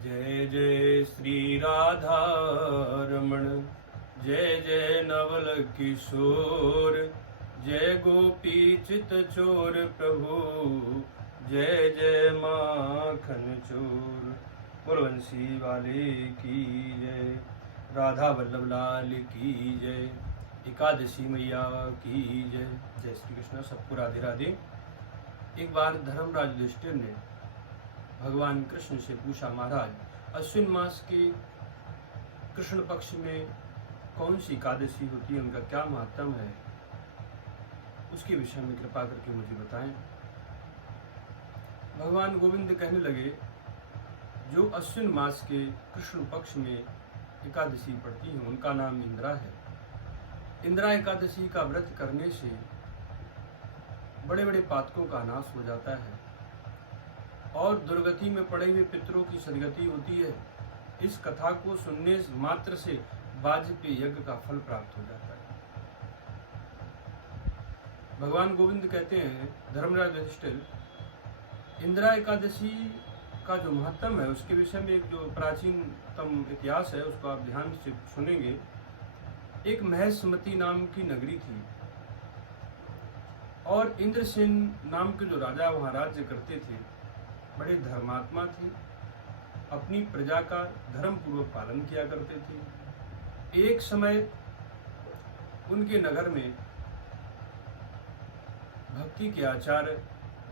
जय जय श्री राधा रमण, जय जय नवल किशोर, जय गोपी चित चोर प्रभु, जय जय माखन चोर। बोलो बंसी वाले की जय, राधा वल्लभ लाल की जय, एकादशी मैया की जय। जय श्री कृष्ण। सबको राधे राधे। एक बार धर्मराज युधिष्ठिर ने भगवान कृष्ण से पूछा, महाराज अश्विन मास के कृष्ण पक्ष में कौन सी एकादशी होती है, उनका क्या महत्व है, उसके विषय में कृपा करके मुझे बताएं। भगवान गोविंद कहने लगे, जो अश्विन मास के कृष्ण पक्ष में एकादशी पड़ती है उनका नाम इंद्रा है। इंद्रा एकादशी का व्रत करने से बड़े बड़े पातकों का नाश हो जाता है और दुर्गति में पड़े हुए पितरों की सदगति होती है। इस कथा को सुनने मात्र से वाजपेयी यज्ञ का फल प्राप्त हो जाता है। भगवान गोविंद कहते हैं, धर्मराज युधिष्ठिर, इंदिरा एकादशी का जो महत्व है उसके विषय में एक जो प्राचीनतम इतिहास है उसको आप ध्यान से सुनेंगे। एक महेशमती नाम की नगरी थी और इंद्रसेन नाम के जो राजा वहाँ राज्य करते थे, बड़े धर्मात्मा थे, अपनी प्रजा का धर्म पूर्वक पालन किया करते थे। एक समय उनके नगर में भक्ति के आचार्य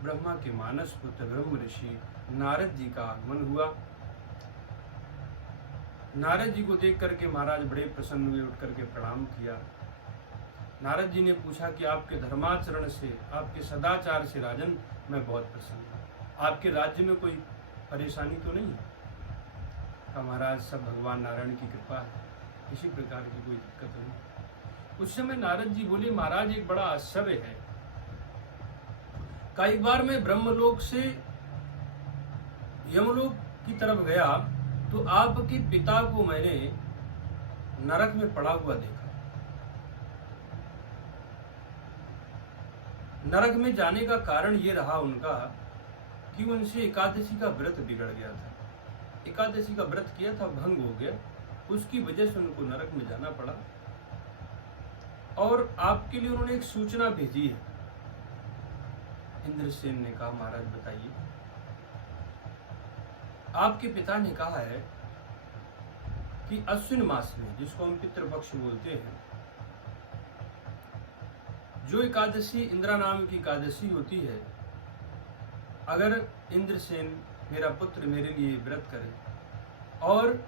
ब्रह्मा के मानस पुत्र ब्रह्म ऋषि नारद जी का आगमन हुआ। नारद जी को देख करके महाराज बड़े प्रसन्न हुए, उठ करके प्रणाम किया। नारद जी ने पूछा कि आपके धर्माचरण से, आपके सदाचार से राजन मैं बहुत प्रसन्न हूँ, आपके राज्य में कोई परेशानी तो नहीं है? कहा, महाराज सब भगवान नारायण की कृपा है, किसी प्रकार की कोई दिक्कत नहीं। उस समय नारद जी बोले, महाराज एक बड़ा आश्चर्य है। कई बार मैं ब्रह्मलोक से यमलोक की तरफ गया तो आपके पिता को मैंने नरक में पड़ा हुआ देखा। नरक में जाने का कारण ये रहा उनका कि उनसे एकादशी का व्रत बिगड़ गया था। एकादशी का व्रत किया था, भंग हो गया, उसकी वजह से उनको नरक में जाना पड़ा। और आपके लिए उन्होंने एक सूचना भेजी है। इंद्रसेन ने कहा, महाराज बताइए। आपके पिता ने कहा है कि अश्विन मास में, जिसको हम पितृपक्ष बोलते हैं, जो एकादशी इंद्रा नाम की एकादशी होती है, अगर इंद्रसेन मेरा पुत्र मेरे लिए व्रत करे और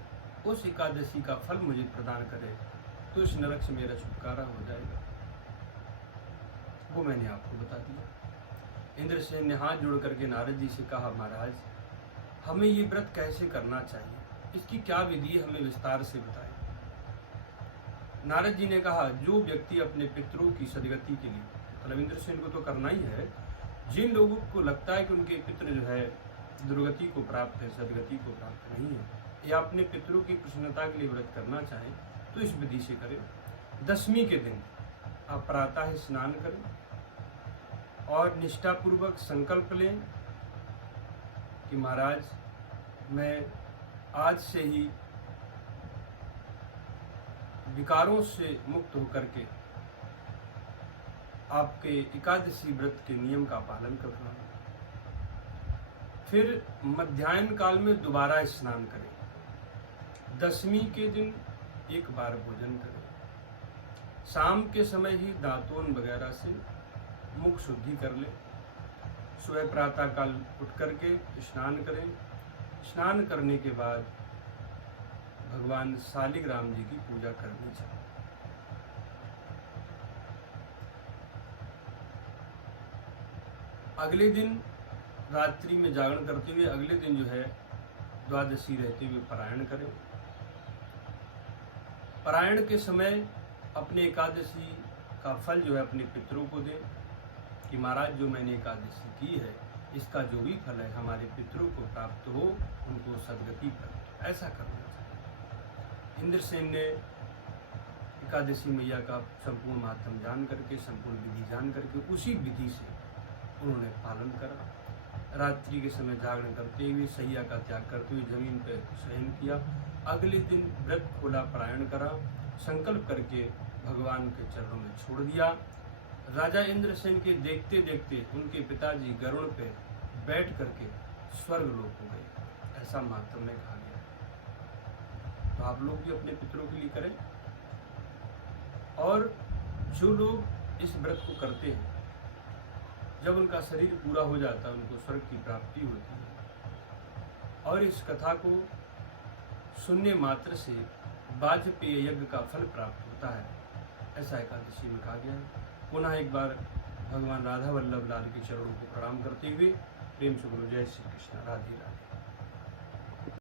उस एकादशी का फल मुझे प्रदान करे तो इस नरक से मेरा छुटकारा हो जाएगा। वो मैंने आपको बता दिया। इंद्रसेन ने हाथ जोड़ करके नारद जी से कहा, महाराज हमें ये व्रत कैसे करना चाहिए, इसकी क्या विधि है, हमें विस्तार से बताएं। नारद जी ने कहा, जो व्यक्ति अपने पितरों की सदगति के लिए, मतलब इंद्रसेन को तो करना ही है, जिन लोगों को लगता है कि उनके पितृ जो है दुर्गति को प्राप्त है, सदगति को प्राप्त नहीं है, या अपने पितरों की प्रसन्नता के लिए व्रत करना चाहें तो इस विधि से करें। दशमी के दिन आप प्रातः स्नान करें और निष्ठापूर्वक संकल्प लें कि महाराज मैं आज से ही विकारों से मुक्त होकर के आपके एकादशी व्रत के नियम का पालन करूँगा। फिर मध्याह्न काल में दोबारा स्नान करें। दशमी के दिन एक बार भोजन करें। शाम के समय ही दातून वगैरह से मुख शुद्धि कर लें। सुबह प्रातः काल उठ करके स्नान करें। स्नान करने के बाद भगवान शालिग्राम जी की पूजा करनी चाहिए। अगले दिन रात्रि में जागरण करते हुए अगले दिन जो है द्वादशी रहते हुए पारायण करें। पारायण के समय अपने एकादशी का फल जो है अपने पितरों को दें कि महाराज जो मैंने एकादशी की है इसका जो भी फल है हमारे पितरों को प्राप्त हो, उनको सदगति प्राप्त हो, ऐसा करना चाहिए। इंद्रसेन ने एकादशी मैया का संपूर्ण महत्व जान करके, संपूर्ण विधि जान करके उसी विधि से उन्होंने पालन करा रात्रि के समय जागरण करते हुए सैया का त्याग करते हुए जमीन पर शयन किया। अगले दिन व्रत खोला, पारायण करा, संकल्प करके भगवान के चरणों में छोड़ दिया। राजा इंद्रसेन के देखते देखते उनके पिताजी गरुड़ पे बैठ करके स्वर्ग लोक हो गए, ऐसा महात्म में कहा गया है। तो आप लोग भी अपने पितरों के लिए करें। और जो लोग इस व्रत को करते हैं, जब उनका शरीर पूरा हो जाता है उनको स्वर्ग की प्राप्ति होती है। और इस कथा को सुनने मात्र से वाजपेय यज्ञ का फल प्राप्त होता है, ऐसा एकादशी में कहा गया है। पुनः एक बार भगवान राधा वल्लभ लाल के चरणों को प्रणाम करते हुए प्रेम से बोलो जय श्री कृष्ण, राधे राधे।